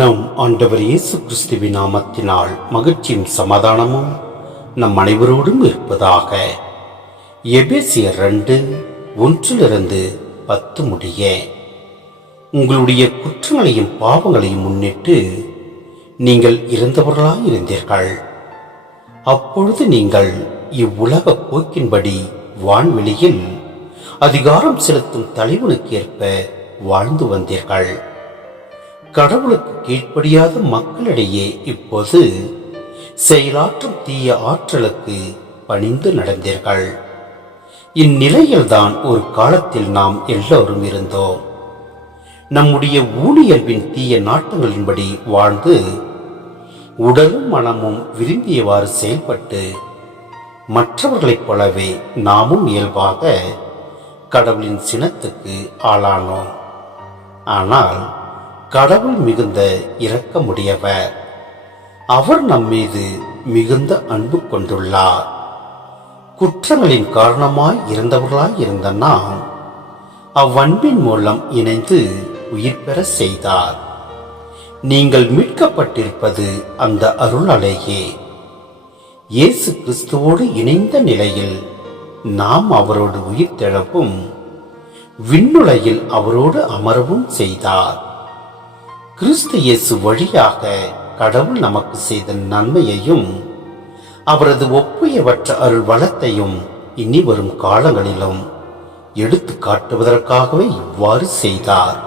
நம் ஆண்டவர் இயேசு கிறிஸ்துவின் நாமத்தினால் மகிழ்ச்சியும் சமாதானமும் நம் அனைவரோடும் இருப்பதாக. எபேசியர் ரெண்டு ஒன்றிலிருந்து பத்து முடிய. உங்களுடைய குற்றங்களையும் பாவங்களையும் முன்னிட்டு நீங்கள் இறந்தவர்களாய் இருந்தீர்கள் அப்பொழுது நீங்கள் இவ்வுலக போக்கின்படி வான்வெளியில் அதிகாரம் செலுத்தும் தலைவனுக்கேற்ப வாழ்ந்து வந்தீர்கள். கடவுளுக்கு கீழ்ப்படியாத மக்களிடையே இப்போது செயலாற்றும் தீய ஆற்றலுக்கு பணிந்து நடந்தீர்கள். இந்நிலையில்தான் ஒரு காலத்தில் நாம் எல்லோரும் இருந்தோம். நம்முடைய ஊழியல்பின் தீய நாட்டங்களின்படி வாழ்ந்து உடலும் மனமும் விரும்பியவாறு செயல்பட்டு மற்றவர்களைப் போலவே நாமும் இயல்பாக கடவுளின் சினத்துக்கு ஆளானோம். ஆனால் கடவுள் மிகுந்த இரக்கமுடையவர். அவர் நம்மீது மிகுந்த அன்பு கொண்டுள்ளார். குற்றங்களின் காரணமாய் இருந்தவர்களாய் இருந்த நாம் அவ்வன்பின் மூலம் இணைந்து உயிர் பெற செய்தார். நீங்கள் மீட்கப்பட்டிருப்பது அந்த அருளாலேயே. இயேசு கிறிஸ்துவோடு இணைந்த நிலையில் நாம் அவரோடு உயிர் தெழவும் விண்ணுலகில் அவரோடு அமரவும் செய்தார். கிறிஸ்து இயேசு வழியாக கடவுள் நமக்கு செய்த நன்மையையும் அவரது ஒப்புயவற்ற அருள் வளத்தையும் இனி வரும் காலங்களிலும் எடுத்து காட்டுவதற்காகவே இவ்வாறு செய்தார்.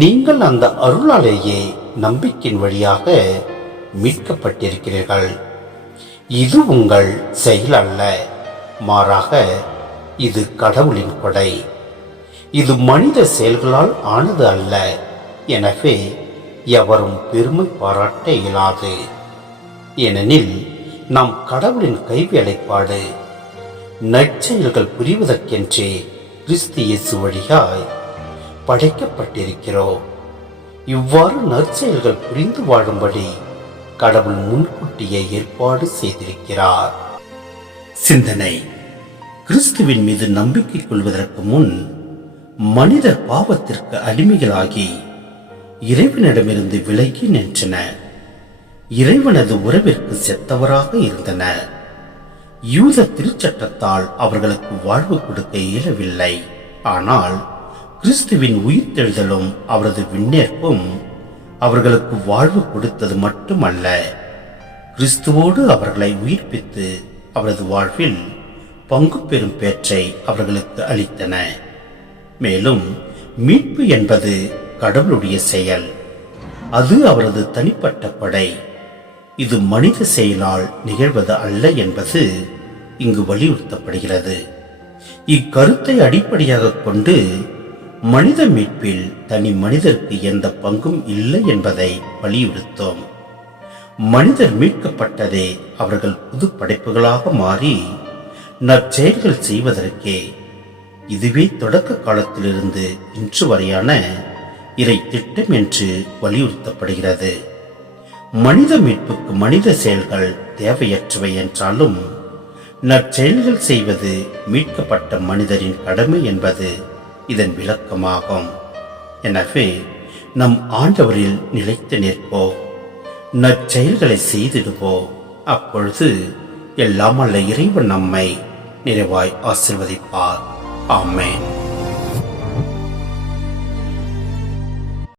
நீங்கள் அந்த அருளாலேயே நம்பிக்கையின் வழியாக மீட்கப்பட்டிருக்கிறீர்கள். இது உங்கள் செயல் அல்ல மாறாக இது கடவுளின் கொடை. இது மனித செயல்களால் ஆனது அல்ல. எனவே எவரும் பெருமை பாராட்ட இயலாது. ஏனெனில் நாம் கடவுளின் கைவேலைப்பாடு நற்செயல்கள் புரிவதற்கென்றே கிறிஸ்து இயேசு வழியாய் படைக்கப்பட்டிருக்கிறோம். இவ்வாறு நற்செயல்கள் புரிந்து வாழும்படி கடவுள் முன்கூட்டியே ஏற்பாடு செய்திருக்கிறார். சிந்தனை கிறிஸ்துவின் மீது நம்பிக்கை கொள்வதற்கு முன் மனிதர் பாவத்திற்கு அடிமைகளாகி இறைவனிடமிருந்து விலகி நின்றன. இறைவனது உறவிற்கு செத்தவராக இருந்தன யூத திருச்சட்டத்தால் அவர்களுக்கு வாழ்வு கொடுக்க இயலவில்லை. ஆனால் கிறிஸ்துவின் உயிர்த்தெழுதலும் அவரது விண்ணேற்பும் அவர்களுக்கு வாழ்வு கொடுத்தது மட்டுமல்ல. கிறிஸ்துவோடு அவர்களை உயிர்ப்பித்து அவரது வாழ்வில் பங்கு பெறும் பேற்றை அவர்களுக்கு அளித்தன. மேலும் மீட்பு என்பது கடவுளுடைய செயல். அது அவரது தனிப்பட்ட படை. இது மனித செயலால் நிகழ்வது அல்ல என்பது இங்கு வலியுறுத்தப்படுகிறது. இக்கருத்தை அடிப்படையாக கொண்டு மனித மீட்பில் தனி மனிதருக்கு எந்த பங்கும் இல்லை என்பதை வலியுறுத்தோம். மனிதர் மீட்கப்பட்டதே அவர்கள் புது படைப்புகளாக மாறி நற்செயல்கள் செய்வதற்கே. இதுவே தொடக்க காலத்திலிருந்து இன்று வரையான இறை திட்டம் என்று வலியுறுத்தப்படுகிறது. மனித மீட்புக்கு மனித செயல்கள் தேவையற்றவை என்றாலும் நற்செயல்கள் செய்வது மீட்கப்பட்ட மனிதரின் கடமை என்பது இதன் விளக்கமாகும். எனவே நம் ஆண்டவரில் நிலைத்து நிற்போ நற்செயல்களை செய்திடுவோ அப்பொழுது எல்லாம் அல்ல இறைவன் நம்மை நிறைவாய் ஆசிர்வதிப்பார். ஆமேன்.